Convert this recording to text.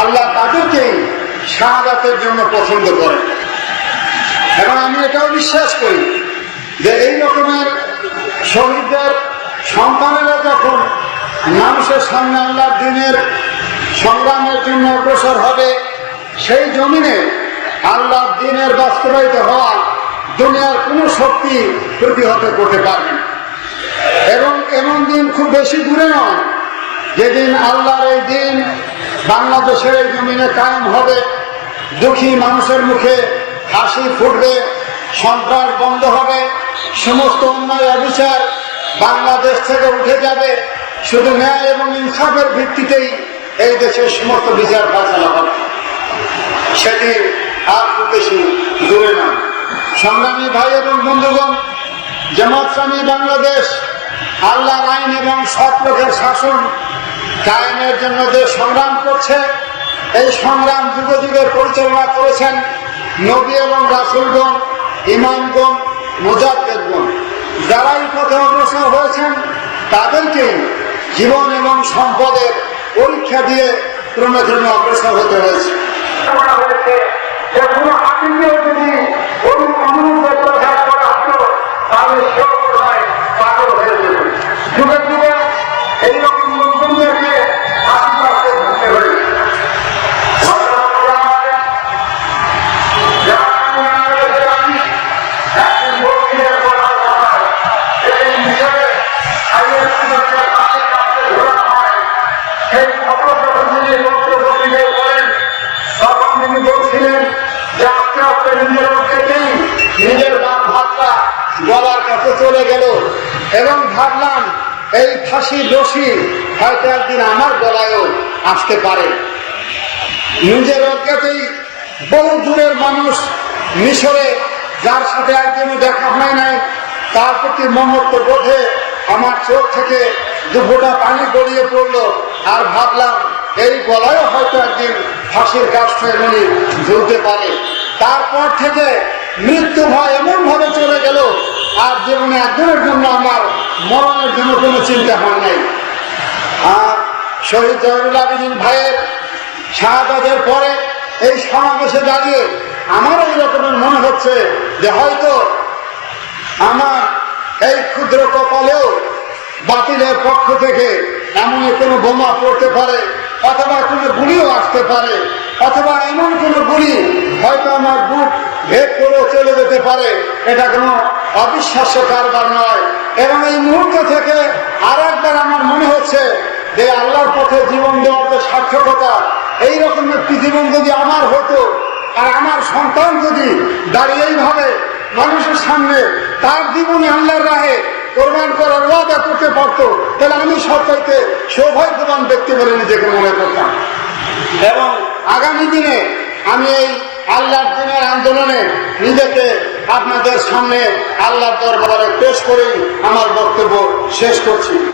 আল্লাহ তাদেরকেই শাহাদাতের জন্য পছন্দ করে। এবং আমি এটাও বিশ্বাস করি যে এই রকমের শহীদদের সন্তানেরা যখন মানুষের সামনে আল্লাহ দিনের সংগ্রামের জন্য অগ্রসর হবে, সেই জমিনে আল্লাহ দিনের বাস্তবায়িত হওয়া দুনিয়ার কোনো শক্তি প্রতিহত করতে পারবে এবং এমন দিন খুব বেশি দূরে নয় যেদিন আল্লাহর এই দিন বাংলাদেশের এই জমিনে কায়েম হবে, দুঃখী মানুষের মুখে হাসি ফুটবে, সন্ত্রাস বন্ধ হবে, সমস্ত অন্যায় অবিচার বাংলাদেশ থেকে উঠে যাবে। শুধু ন্যায় এবং ইনসাফের ভিত্তিতেই এই দেশের সমস্ত বিচার ফাঁসলা হবে। সেদিন আর খুব বেশি দূরে নয় সংগ্রামী ভাই এবং বন্ধুগণ স্বামী বাংলাদেশ, আল্লাহর আইন এবং সৎ লোকের শাসন কায়েমের জন্য যে সংগ্রাম করছে, এই সংগ্রাম যুগ যুগের পরিচালনা করেছেন নবী এবং রাসুলগণ, ইমামগণ, মুজাদ্দেদগণ। যারা এই পথে অগ্রসর হয়েছেন তাদেরকেই জীবন এবং সম্পদের পরীক্ষা দিয়ে ক্রমে ক্রমে অগ্রসর হতে হয়েছে। করা হয়েছে যে এবং ভাবলাম, এই ফাঁসি রশি হয়তো একদিন আমার গলায়ও আসতে পারে। নিজের অজ্ঞাতেই বহু দূরের মানুষ মিশরে, যার সাথে একদিনও দেখা হয় নাই, তার প্রতি মমত্ব বোধে আমার চোখ থেকে দু ফোঁটা পানি গড়িয়ে পড়ল আর ভাবলাম, এই গলায়ও হয়তো একদিন ফাঁসির কাছে এমনি ঝুলতে পারে। তারপর থেকে মৃত্যু ভয় এমন ভাবে চলে গেল আর জীবনে একদিনের জন্য আমার মরণের জন্য কোনো চিন্তা হয় নাই। আর শহীদ জয়নুল আবেদিন ভাইয়ের শাহাদাতের পরে এই সমাবেশে দাঁড়িয়ে আমার এই রকমের মনে হচ্ছে যে হয়তো আমার এই ক্ষুদ্র কপালেও বাতিলের পক্ষ থেকে এমনই কোনো বোমা পড়তে পারে, অথবা কোনো গুলিও আসতে পারে, অথবা এমন কোনো গুলি হয়তো আমার বুক ভেদ করেও চলে যেতে পারে। এটা কোনো অবিশ্বাস্য কারবার নয়। এবং এই মুহূর্ত থেকে আর একবার আমার মনে হচ্ছে যে আল্লাহর পথে জীবন দেওয়ার যে সার্থকতা এই রকম একটি জীবন যদি আমার হতো, আর আমার সন্তান যদি দাঁড়িয়ে এইভাবে মানুষের সামনে তার জীবনে আল্লাহর রাহে কোরবান করার ওয়াদা করতে পারতো, তাহলে আমি সবচাইতে সৌভাগ্যবান ব্যক্তি বলে নিজেকে মনে করতাম। এবং আগামী দিনে আমি এই আল্লাহর দিনের আন্দোলনে নিজেকে আপনাদের সামনে আল্লাহ দরবারে পেশ করেই আমার বক্তব্য শেষ করছি।